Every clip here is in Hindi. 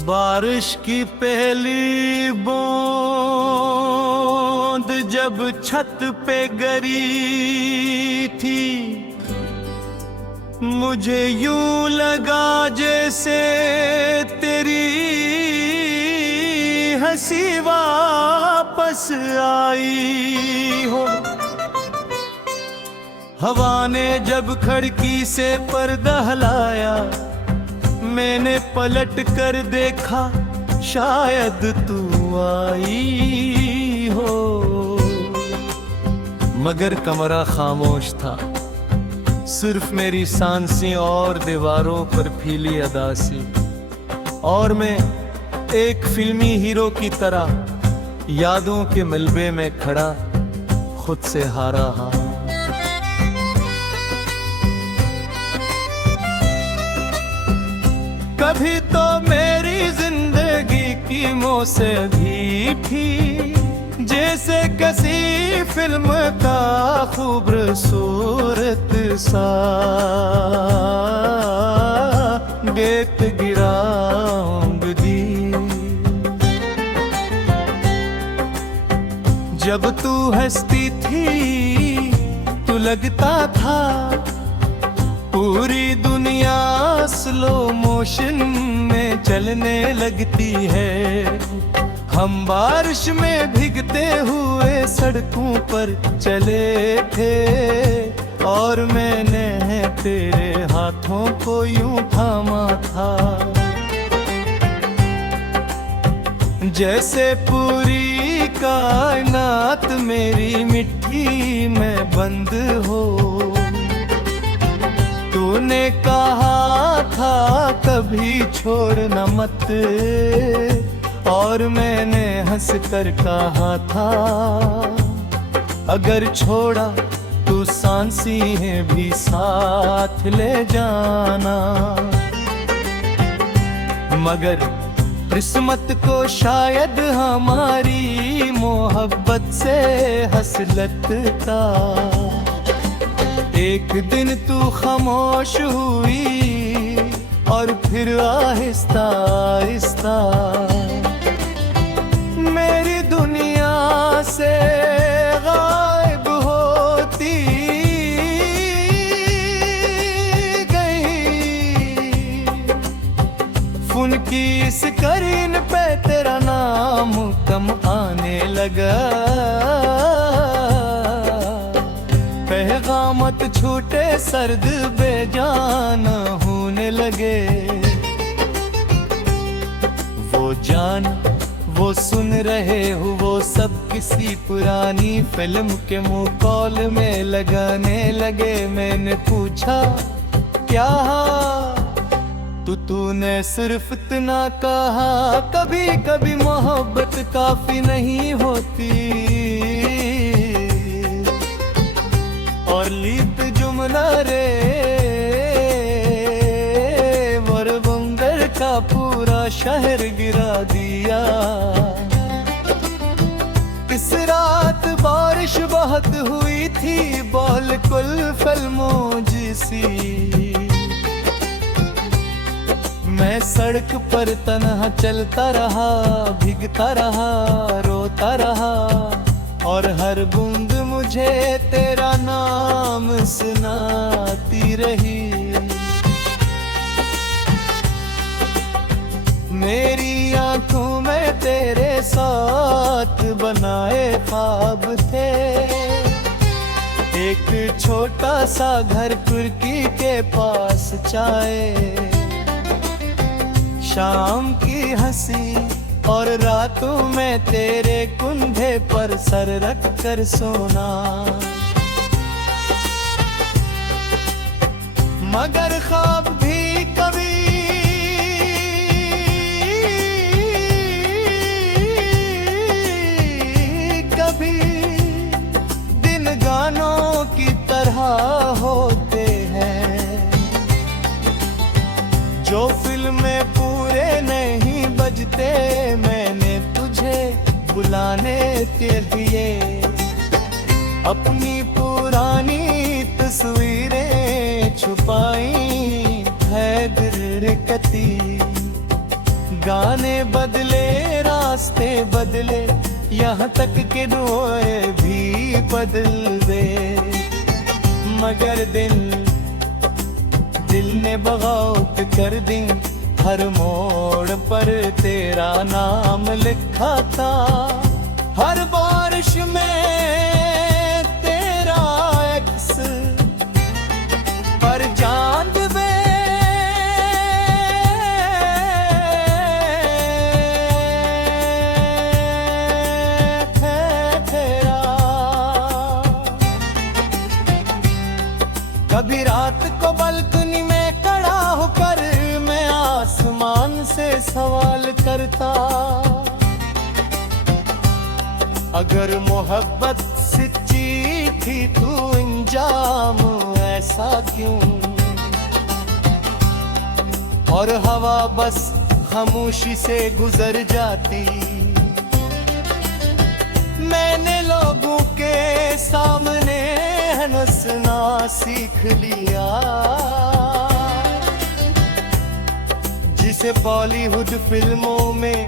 बारिश की पहली बूंद जब छत पे गिरी थी, मुझे यूं लगा जैसे तेरी हंसी वापस आई हो। हवा ने जब खिड़की से पर्दा हिलाया, मैंने पलट कर देखा, शायद तू आई हो। मगर कमरा खामोश था, सिर्फ मेरी सांसें और दीवारों पर फीली अदासी। और मैं एक फिल्मी हीरो की तरह यादों के मलबे में खड़ा, खुद से हारा हाँ। कभी तो मेरी जिंदगी की मौसीकी थी, जैसे किसी फिल्म का खूबसूरत सा गीत गिरा दी। जब तू हंसती थी तो लगता था पूरी दुनिया स्लो मोशन में चलने लगती है। हम बारिश में भीगते हुए सड़कों पर चले थे, और मैंने तेरे हाथों को यूं थामा था, जैसे पूरी कायनात मेरी मिट्टी में बंद हो। तूने कहा था कभी छोड़ना मत, और मैंने हंस कर कहा था अगर छोड़ा तो सांसें भी साथ ले जाना। मगर किस्मत को शायद हमारी मोहब्बत से हसरत था। एक दिन तू खामोश हुई और फिर आहिस्ता आहिस्ता मेरी दुनिया से गायब होती गई। फोन की स्क्रीन पे तेरा नाम कम आने लगा, पैगामत छूटे सर्द बेजान होने लगे। वो जान वो सुन रहे हो, वो सब किसी पुरानी फिल्म के मुंह कॉल में लगाने लगे। मैंने पूछा क्या तूने सिर्फ इतना कहा, कभी कभी मोहब्बत काफी नहीं होती। और लीप जुमला रे वरबंगर का पूरा शहर गिरा दिया। इस रात बारिश बहुत हुई थी, बिल्कुल फिल्मों जैसी। मैं सड़क पर तन्हा चलता रहा, भीगता रहा, रोता रहा, और हर बूंद मुझे तेरा नाम सुनाती रही। मेरी आंखों में तेरे साथ बनाए ख्वाब थे। एक छोटा सा घर कुर्की के पास चाहे, शाम की हंसी और रातों में तेरे कुंधे पर सर रख कर सोना। मगर ख्वाब भी कभी कभी दिन गानों की तरह होते हैं, जो फिल्में पूरे नहीं बजते। मैंने तुझे बुलाने के लिए अपनी पुरानी तस्वीरें छुपाई है दिलकती। ठिकाने बदले, रास्ते बदले, यहाँ तक के रोए भी बदल दे। मगर दिल ने बगावत कर दी, हर मोड़ पर तेरा नाम लिखा था। हर बारिश में तेरा एक्स, पर चांद में कभी रात को बालकनी में खड़ा होकर मैं आसमान से सवाल करता, अगर मोहब्बत सच्ची थी तो इंजाम ऐसा क्यों? और हवा बस खामोशी से गुजर जाती। मैंने लोगों के सामने हंसना सीख लिया, जिसे बॉलीवुड फिल्मों में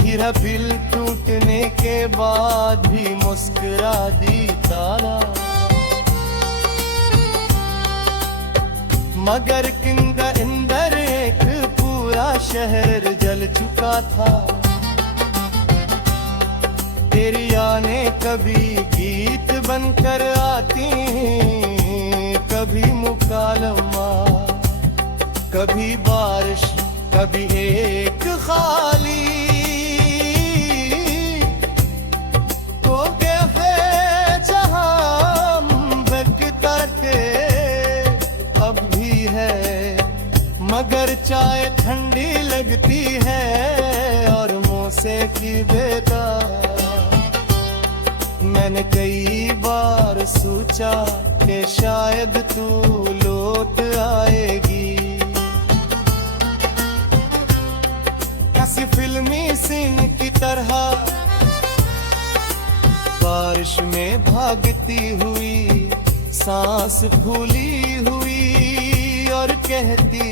हीरा बिल टूटने के बाद भी मुस्कुरा दी तारा। मगर किंदा अंदर एक पूरा शहर जल चुका था। तेरी आने कभी गीत बनकर आती, कभी मुकालमा, कभी बारिश, कभी एक खाली तो कैफे जहां बकता के अब भी है। मगर चाय ठंडी लगती है और मौसीकी बेकार। मैंने कई बार सोचा कि शायद तू लौट आएगी, किसी फिल्मी सीन की तरह बारिश में भागती हुई, सांस फूली हुई और कहती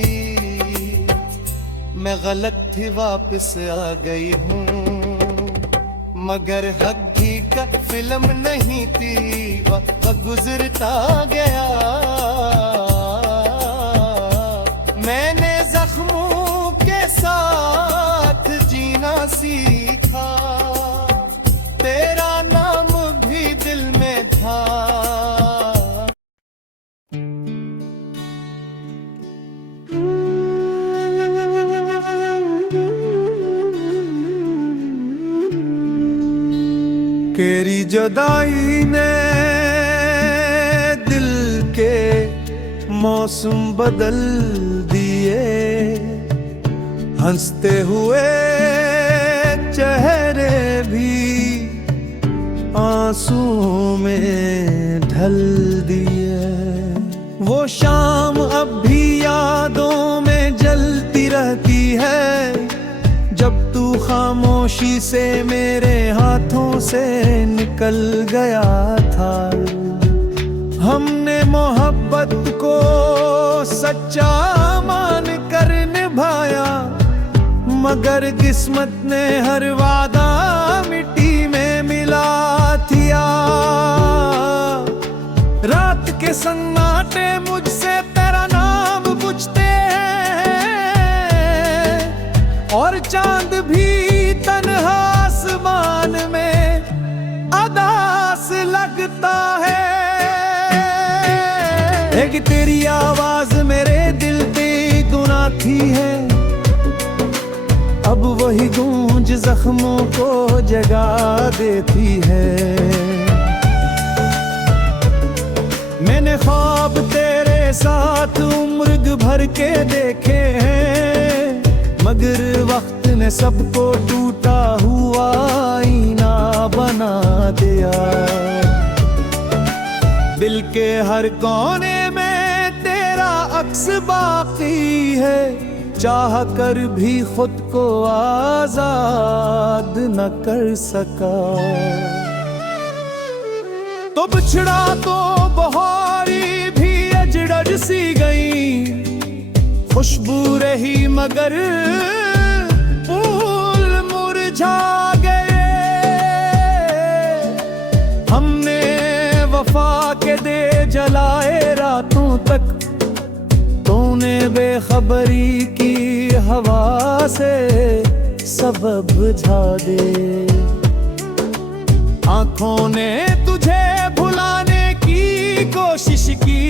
मैं गलत थी वापस आ गई हूँ। मगर हकीकत फिल्म नहीं थी, वक्त गुजरता गया। मैंने जख्मों के साथ जीना सीखा, तेरा नाम भी दिल में था। तेरी जुदाई ने दिल के मौसम बदल दिए, हंसते हुए चेहरे भी आंसुओं में ढल दिए। वो शाम अब भी यादों में जलती रहती है, जब तू खामोशी से मेरे हाथों से निकल गया था। हमने मोहब्बत को सच्चा मान कर निभाया, मगर किस्मत ने हर वादा मिट्टी में मिला दिया। रात के सन्नाटे मुझसे तेरा नाम पूछते हैं, और चांद भी तन्हा आसमान में अदास लगता है। एक तेरी आवाज मेरे दिल पे गुनाती है, अब वही गूंज जख्मों को जगा देती है। मैंने ख्वाब तेरे साथ उम्र भर के देखे हैं, मगर वक्त ने सबको टूटा हुआ आईना बना दिया। दिल के हर कोने में तेरा अक्स बाकी है, चाह कर भी खुद को आजाद न कर सका। तो बिछड़ा तो बहारी भी अजड़ज सी गई, खुशबू रही मगर वफा के दे जलाए रातों तक, तूने बेखबरी की हवा से सबब बुझा दे। आंखों ने तुझे भुलाने की कोशिश की,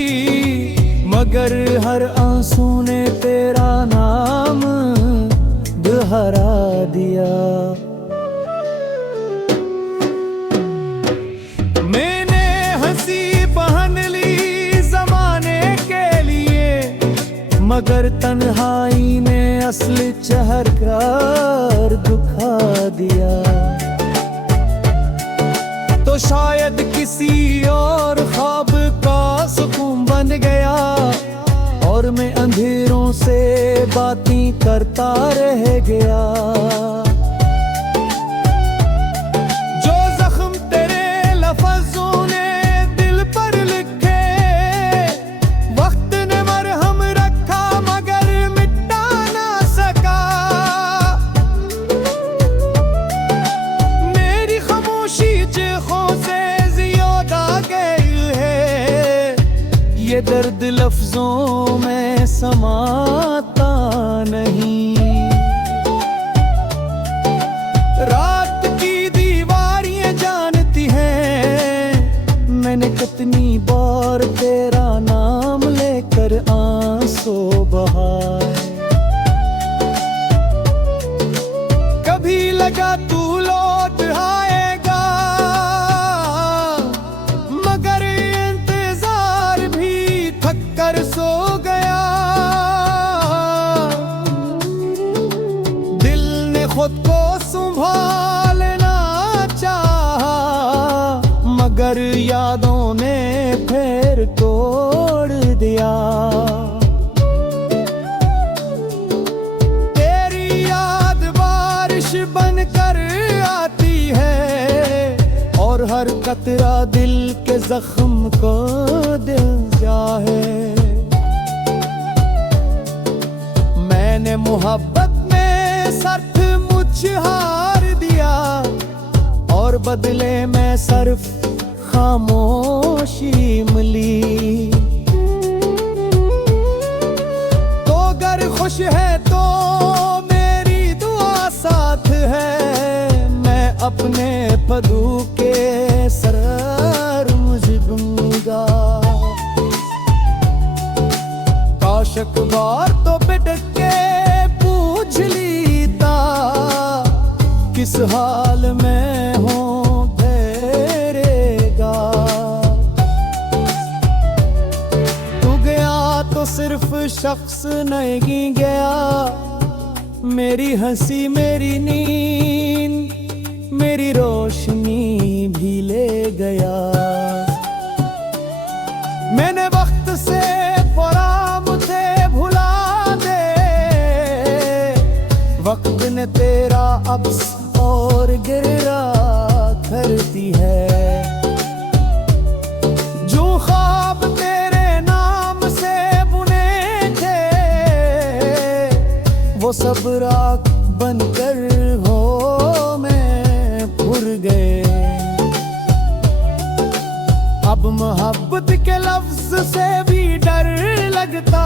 मगर हर आंसू ने तेरा नाम दोहरा दिया। मैंने हंसी पहन ली जमाने के लिए, मगर तन्हाई ने असली चेहरा दुखा दिया। तो शायद किसी और ख्वाब का सुकून बन गया, और मैं अंधेरों से बातें करता रह गया। जो जख्म तेरे लफ्ज़ों ने दिल पर लिखे, वक्त ने मरहम रखा मगर मिटा ना सका। मेरी खामोशी चीखों से ज़्यादा गई है, ये दर्द लफ्जों में समाता नहीं। रात की दीवारें जानती हैं मैंने कितनी बार तेरा नाम लेकर आंसू बहाए। कभी लगा तू लौट आएगा, मगर इंतजार भी थक कर सो गया। दिल ने खुद को संभालना चाहा, मगर यादों ने फिर तोड़ दिया। तेरी याद बारिश बनकर आती है, और हर कतरा दिल के जख्म को दिल जाए। मैंने मोहब्बत में सर्फ मुझ हार दिया, और बदले में सिर्फ खामोशी मिली। तो अगर खुश है तो मेरी दुआ साथ है, मैं अपने पदू के सर मुझे दूंगा। काश एक बार तो बिटक के पूछ लीता, किस हाल में हो ठहरेगा। तू गया तो सिर्फ शख्स नहीं गया, मेरी हंसी मेरी नींद मेरी रोशनी भी ले गया। मैंने वक्त से मुझे भुला दे, वक्त ने तेरा अब्स और गिरा करती है। जो ख्वाब तेरे नाम से बुने थे, वो सब राख बनकर हो में फुर गए। अब मोहब्बत के लफ्ज से भी डर लगता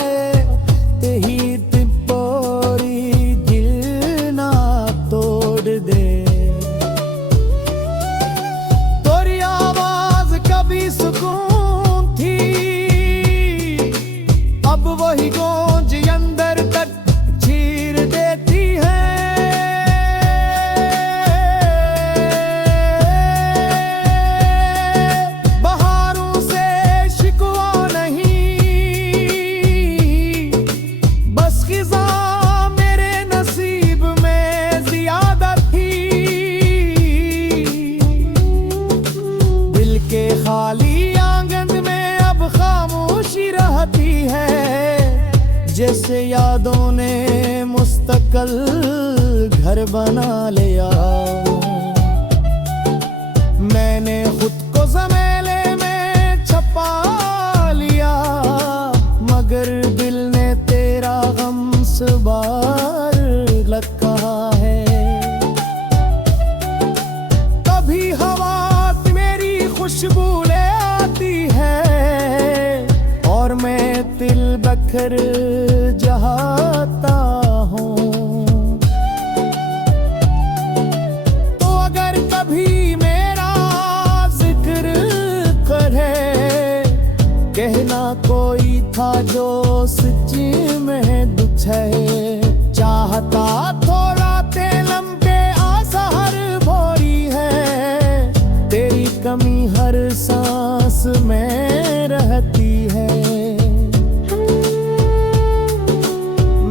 है, यही तिपोरी दिल ना तोड़ दे। तेरी आवाज कभी सुकून थी, अब वही गूंज अंदर तक चीर देती है। जैसे यादों ने मुस्तकिल घर बना लिया। मैंने खुद को ज़मीले में छपा लिया, मगर दिल ने तेरा गम सवार रखा है। कभी हवा मेरी खुशबू तिल बखर जहाता हूँ। तो अगर कभी मेरा जिक्र करे, कहना कोई था जो सच्ची में दुख है। चाहता थोड़ा तेलम के आसहर भोरी है, तेरी कमी हर सांस में रहती है।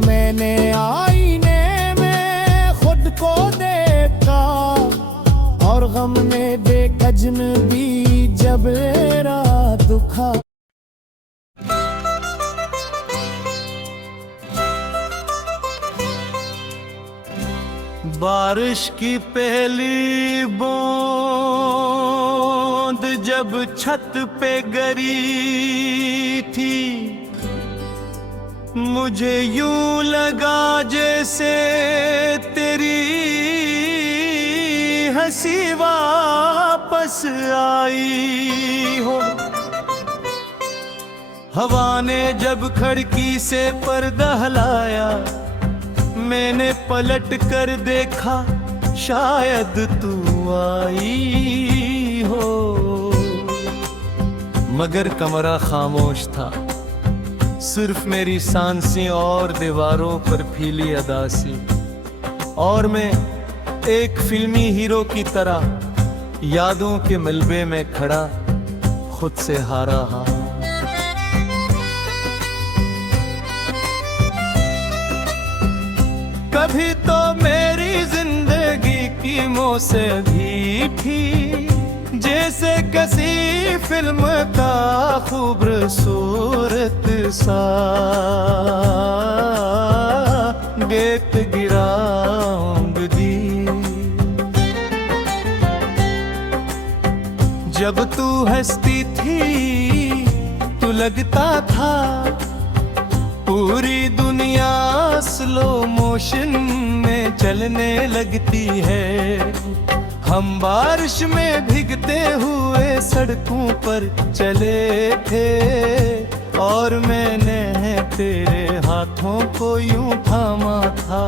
मैंने आईने में खुद को देखा, और गम में बेकजनबी जब मेरा दुखा। बारिश की पहली बूंद जब छत पे गिरी थी, मुझे यूं लगा जैसे तेरी हंसी वापस आई हो। हवा ने जब खिड़की से पर्दा हिलाया, मैंने पलट कर देखा, शायद तू आई हो। मगर कमरा खामोश था, सिर्फ मेरी सांसें और दीवारों पर फीली अदासी। और मैं एक फिल्मी हीरो की तरह यादों के मलबे में खड़ा, खुद से हारा हारा। कभी तो मेरी जिंदगी की मौसीकी थी, जैसे किसी फिल्म का खूबसूरत सा गीत गिराऊंगी। जब तू हंसती थी तो लगता था पूरी दुनिया स्लो मोशन में चलने लगती है। हम बारिश में भीगते हुए सड़कों पर चले थे, और मैंने तेरे हाथों को यूं थामा था,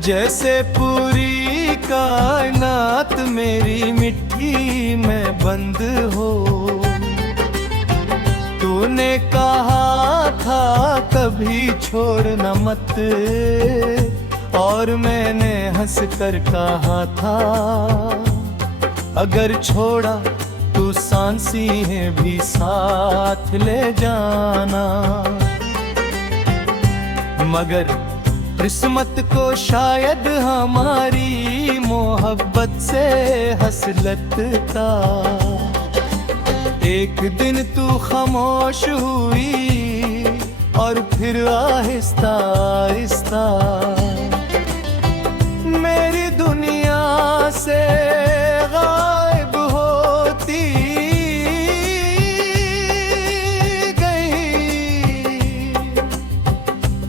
जैसे पूरी कायनात मेरी मिट्टी में बंद हो। तूने कहा था कभी छोड़ना मत, और मैंने हंस कर कहा था अगर छोड़ा तो सांसें भी साथ ले जाना। मगर किस्मत को शायद हमारी मोहब्बत से हसरत था। एक दिन तू खामोश हुई, और फिर आहिस्ता आहिस्ता मेरी दुनिया से गायब होती गई।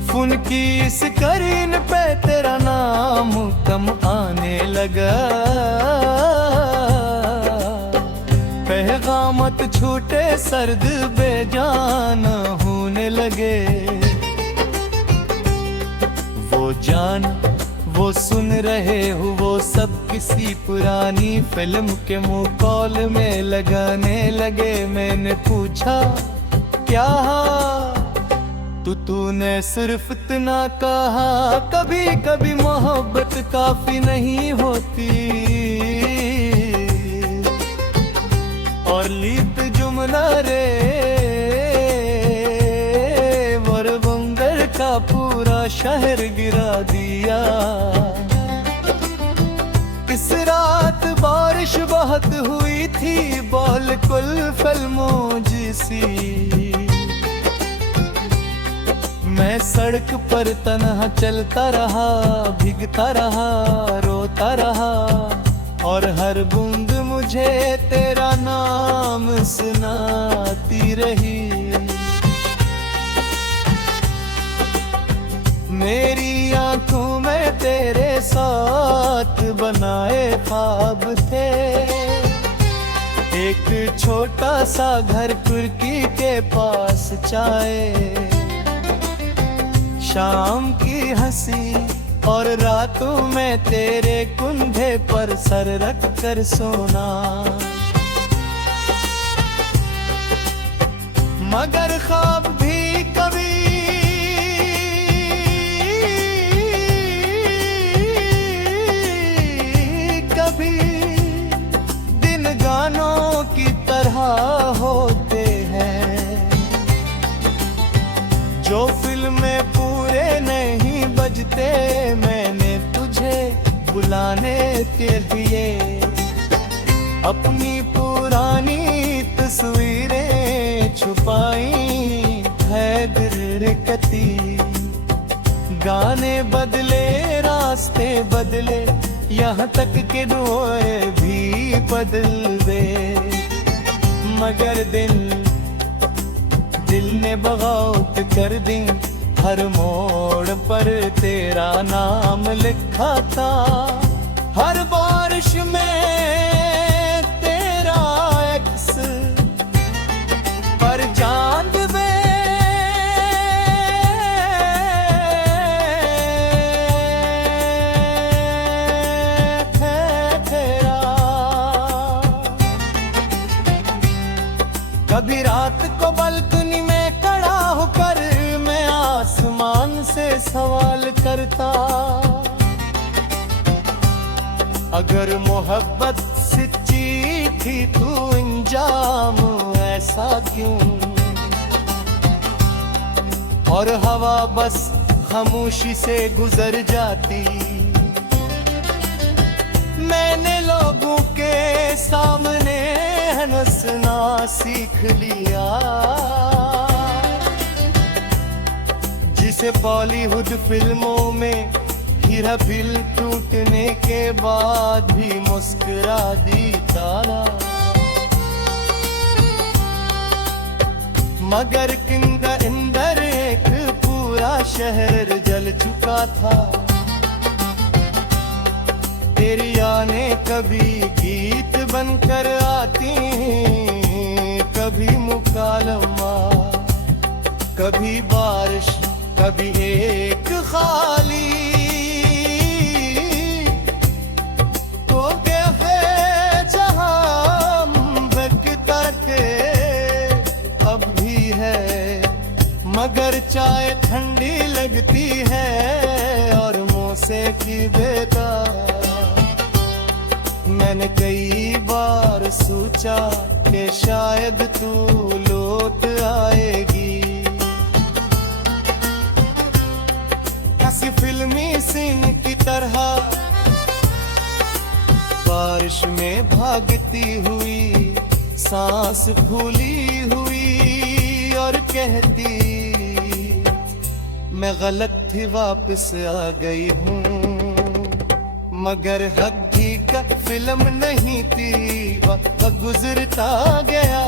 फोन की स्क्रीन पे तेरा नाम कम आने लगा, पैगामत छूटे सर्द बेजान होने लगे। वो जान वो सुन रहे हो, वो सब किसी पुरानी फिल्म के मुंह कॉल में लगाने लगे। मैंने पूछा क्या तूने सिर्फ इतना कहा, कभी कभी मोहब्बत काफी नहीं होती। और लीप जुमला रे वरबंगर का पूरा शहर गिरा दिया। इस रात बारिश बहुत हुई थी, बिल्कुल फिल्मों जैसी। मैं सड़क पर तन्हा चलता रहा, भीगता रहा, रोता रहा, और हर बूंद मुझे तेरा नाम सुनाती रही। मेरी आंखों में तेरे साथ बनाए ख्वाब थे, एक छोटा सा घर तुर्की के पास चाहे, शाम की हंसी और रातों में तेरे कुंधे पर सर रख कर सोना। मगर ख्वाब भी कभी कभी दिन गानों की तरह होते हैं, जो फिल्में पूरे नहीं बजते। मैंने तुझे बुलाने के लिए अपनी पुरानी तस्वीरें छुपाई है दिलकती। गाने बदले, रास्ते बदले, यहाँ तक के दुआएं भी बदल दे, मगर दिल ने बगावत कर दी। हर मोड़ पर तेरा नाम लिखा था, हर बारिश में तेरा एक्स, पर चांद में है तेरा। कभी रात को बालकनी में खड़ा होकर मैं आसमान से सवाल करता, अगर मोहब्बत सच्ची थी तो इंजाम ऐसा क्यों। और हवा बस खामोशी से गुजर जाती। मैंने लोगों के सामने हंसना सीख लिया, जिसे बॉलीवुड फिल्मों में हीरा बिल टूटने के बाद भी मुस्कुरा दी तारा। मगर अंदर एक पूरा शहर जल चुका था। तेरी यादें कभी गीत बनकर आती, कभी मुकालमा, कभी बारिश, कभी एक खाली तो कैफे जहां बकता के अब भी है। मगर चाय ठंडी लगती है और मोसे की बेदार। मैंने कई बार सोचा कि शायद तू लौट आएगी, किसी फिल्मी सीन की तरह बारिश में भागती हुई, सांस फूली हुई और कहती मैं गलत थी वापस आ गई हूँ। मगर हकीकत फिल्म नहीं थी, वक्त गुजरता गया।